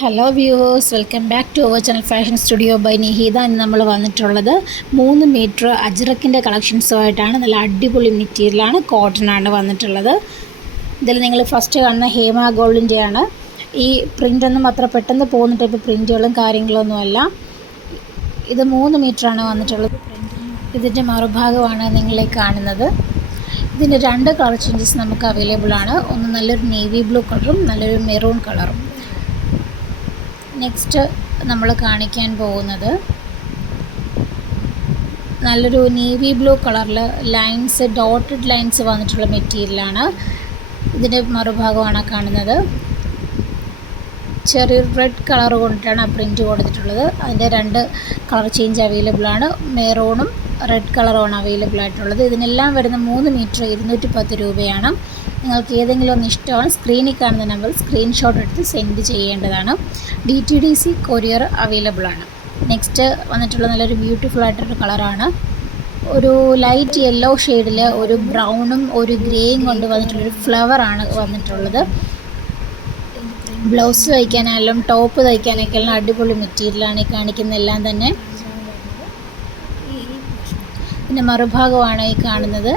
Hello viewers, welcome back to our channel fashion studio by Nihitha. ഇന്ന് നമ്മൾ വന്നിട്ടുള്ളത് 3 metre അജ്രക്കിൻ്റെ കളക്ഷൻസുമായിട്ടാണ്. നല്ല അടിപൊളി മെറ്റീരിയലാണ്, കോട്ടനാണ് വന്നിട്ടുള്ളത്. ഇതിൽ നിങ്ങൾ ഫസ്റ്റ് കാണുന്ന ഹേമ ഗോൾഡിൻ്റെയാണ്. ഈ പ്രിൻ്റൊന്നും അത്ര പെട്ടെന്ന് പോകുന്ന ടൈപ്പ് പ്രിൻറ്റുകളും കാര്യങ്ങളൊന്നുമല്ല. ഇത് 3 മീറ്ററാണ് വന്നിട്ടുള്ളത്. ഇതിൻ്റെ മറുഭാഗമാണ് നിങ്ങളെ കാണുന്നത്. ഇതിൻ്റെ 2 കളർ ചേഞ്ചസ് നമുക്ക് അവൈലബിൾ ആണ്. ഒന്ന് നല്ലൊരു നേവി ബ്ലൂ കളറും നല്ലൊരു മെറൂൺ കളറും. നെക്സ്റ്റ് നമ്മൾ കാണിക്കാൻ പോകുന്നത് നല്ലൊരു നേവി ബ്ലൂ കളറിൽ ലൈൻസ്, ഡോട്ടഡ് ലൈൻസ് വന്നിട്ടുള്ള മെറ്റീരിയലാണ്. ഇതിൻ്റെ മറുഭാഗമാണ് കാണുന്നത്. ചെറിയൊരു റെഡ് കളർ കൊണ്ടിട്ടാണ് ആ പ്രിൻറ്റ് കൊടുത്തിട്ടുള്ളത്. അതിൻ്റെ 2 കളർ ചേഞ്ച് അവൈലബിൾ ആണ്. മെറൂണും റെഡ് കളറുമാണ് അവൈലബിൾ ആയിട്ടുള്ളത്. ഇതിനെല്ലാം വരുന്ന 3 മീറ്റർ 210 രൂപയാണ്. നിങ്ങൾക്ക് ഏതെങ്കിലും ഒന്ന് ഇഷ്ടമാണ്, സ്ക്രീനിൽ കാണുന്ന നമ്പർ സ്ക്രീൻഷോട്ട് എടുത്ത് സെൻഡ് ചെയ്യേണ്ടതാണ്. DTDC കൊറിയർ അവൈലബിൾ ആണ്. നെക്സ്റ്റ് വന്നിട്ടുള്ള നല്ലൊരു ബ്യൂട്ടിഫുൾ ആയിട്ടൊരു കളറാണ്. ഒരു ലൈറ്റ് യെല്ലോ ഷെയ്ഡിൽ ഒരു ബ്രൗണും ഒരു ഗ്രേയും കൊണ്ട് വന്നിട്ടുള്ളൊരു ഫ്ലവറാണ് വന്നിട്ടുള്ളത്. ബ്ലൗസ് തയ്ക്കാനായാലും ടോപ്പ് തയ്ക്കാനൊക്കെ അടിപൊളി മെറ്റീരിയലാണ് ഈ കാണിക്കുന്നതെല്ലാം തന്നെ. പിന്നെ മറുഭാഗമാണ് ഈ കാണുന്നത്.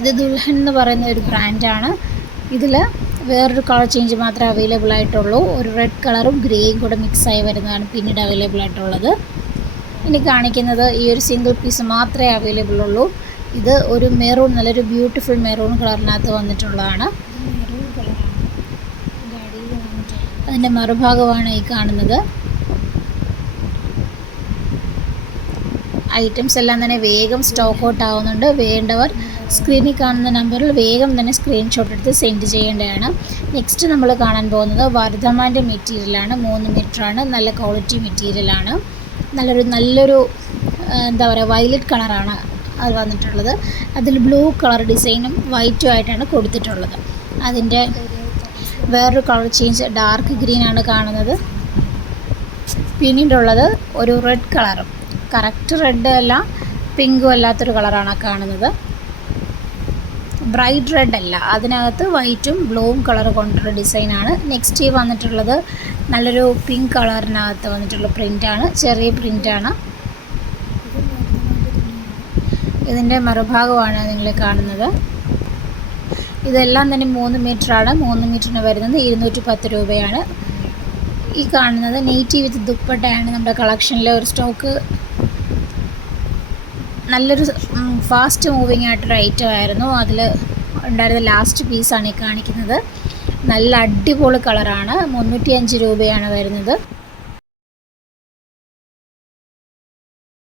ഇത് ദുൽഹൻ എന്ന് പറയുന്ന ഒരു ബ്രാൻഡാണ്. ഇതിൽ വേറൊരു കളർ ചേഞ്ച് മാത്രമേ അവൈലബിൾ ആയിട്ടുള്ളൂ. ഒരു റെഡ് കളറും ഗ്രേയും കൂടെ മിക്സായി വരുന്നതാണ് പിന്നീട് അവൈലബിൾ ആയിട്ടുള്ളത്. ഇനി കാണിക്കുന്നത് ഈ ഒരു സിംഗിൾ പീസ് മാത്രമേ അവൈലബിൾ ഉള്ളൂ. ഇത് ഒരു മെറൂൺ, നല്ലൊരു ബ്യൂട്ടിഫുൾ മെറൂൺ കളറിനകത്ത് വന്നിട്ടുള്ളതാണ്. അതിൻ്റെ മറുഭാഗമാണ് ഈ കാണുന്നത്. ഐറ്റംസ് എല്ലാം തന്നെ വേഗം സ്റ്റോക്ക് ഔട്ട് ആവുന്നുണ്ട്. വേണ്ടവർ സ്ക്രീനിൽ കാണുന്ന നമ്പറിൽ വേഗം തന്നെ സ്ക്രീൻഷോട്ട് എടുത്ത് സെൻഡ് ചെയ്യേണ്ടതാണ്. നെക്സ്റ്റ് നമ്മൾ കാണാൻ പോകുന്നത് വർദ്ധമാൻ്റെ മെറ്റീരിയലാണ്. 3 മീറ്ററാണ്. നല്ല ക്വാളിറ്റി മെറ്റീരിയലാണ്. നല്ലൊരു എന്താ പറയുക, വയലറ്റ് കളറാണ് അത് വന്നിട്ടുള്ളത്. അതിൽ ബ്ലൂ കളർ ഡിസൈനും വൈറ്റും ആയിട്ടാണ് കൊടുത്തിട്ടുള്ളത്. അതിൻ്റെ വേറൊരു കളർ ചേഞ്ച് ഡാർക്ക് ഗ്രീനാണ് കാണുന്നത്. പിന്നീടുള്ളത് ഒരു റെഡ് കളറും, കറക്റ്റ് റെഡ് അല്ല, പിങ്കും അല്ലാത്തൊരു കളറാണ് കാണുന്നത്. ബ്രൈറ്റ് റെഡ് അല്ല, അതിനകത്ത് വൈറ്റും ബ്ലൂവും കളർ കൊണ്ടുള്ള ഡിസൈനാണ്. നെക്സ്റ്റ് ഈ വന്നിട്ടുള്ളത് നല്ലൊരു പിങ്ക് കളറിനകത്ത് വന്നിട്ടുള്ള പ്രിൻ്റാണ്, ചെറിയ പ്രിൻ്റാണ്. ഇതിൻ്റെ മറുഭാഗമാണ് നിങ്ങൾ കാണുന്നത്. ഇതെല്ലാം തന്നെ 3 മീറ്ററാണ്. 3 മീറ്ററിന് വരുന്നത് 210 രൂപയാണ്. ഈ കാണുന്നത് നെയ്റ്റി വിത്ത് ദുപ്പട്ടയാണ്. നമ്മുടെ കളക്ഷനിലെ ഒരു സ്റ്റോക്ക് നല്ലൊരു ഫാസ്റ്റ് മൂവിങ് ആയിട്ടൊരു ഐറ്റം ആയിരുന്നു. അതിൽ ഉണ്ടായിരുന്ന ലാസ്റ്റ് പീസാണ് ഈ കാണിക്കുന്നത്. നല്ല അടിപൊളി കളറാണ്. 305 രൂപയാണ് വരുന്നത്.